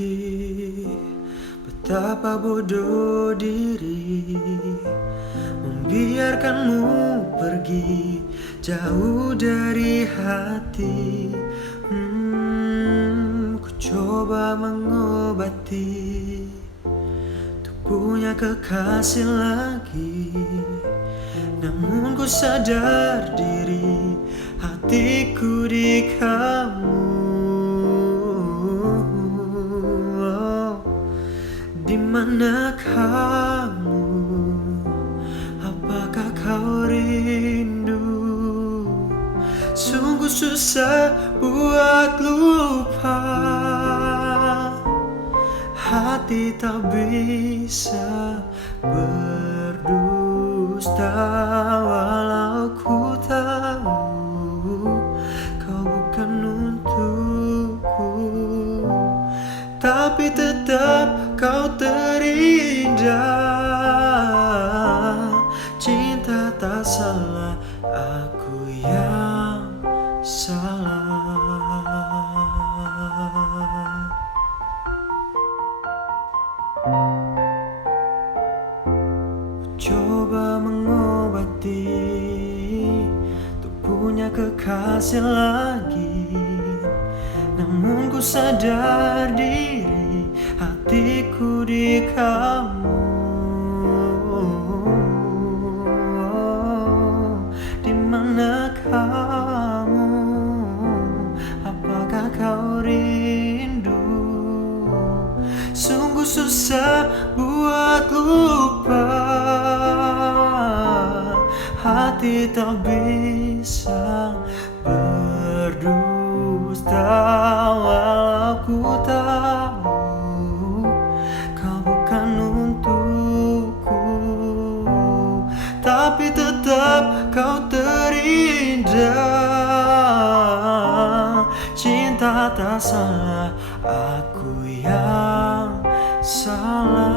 mengerti betapa bodoh diri membiarkanmu pergi jauh dari hati. Ku coba mengobati untuk punya kekasih lagi, namun ku sadar diri hatiku di kamu. Di mana kamu? Apakah kau rindu? Sungguh susah buat lupa, hati tak bisa berdusta. Walau ku tahu kau bukan untukku, tapi tetap kau terindah. Cinta tak salah, aku yang salah. Coba mengobati untuk punya kekasih lagi, namun ku sadar diri hatiku di kamu. Di mana kamu? Apakah kau rindu? Sungguh susah buat lupa, hati tak bisa berdusta. Walau ku tahu kau bukan untukku, tapi tetap kau terindah. Cinta tak salah, aku yang salah.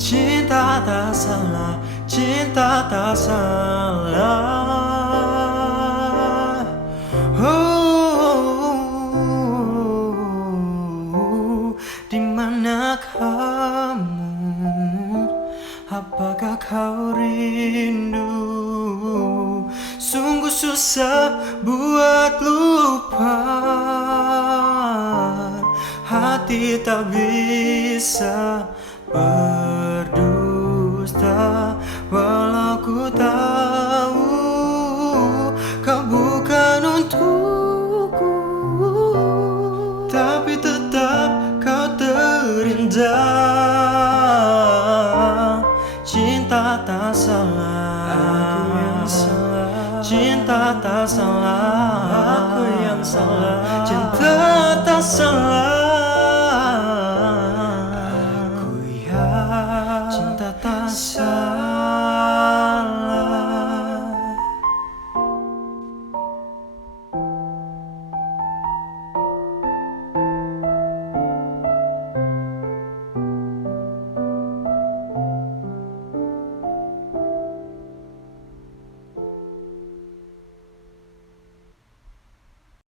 Cinta tak salah, cinta tak salah. Di mana kamu? Apakah kau rindu? Sungguh susah buat lupa, hati tak bisa berdusta. Walau ku tahu kau bukan untukku, tapi tetap kau terindah. Cinta tak salah, aku yang salah. Cinta tak salah, aku yang salah. Cinta tak salah, aku yang cinta tak salah.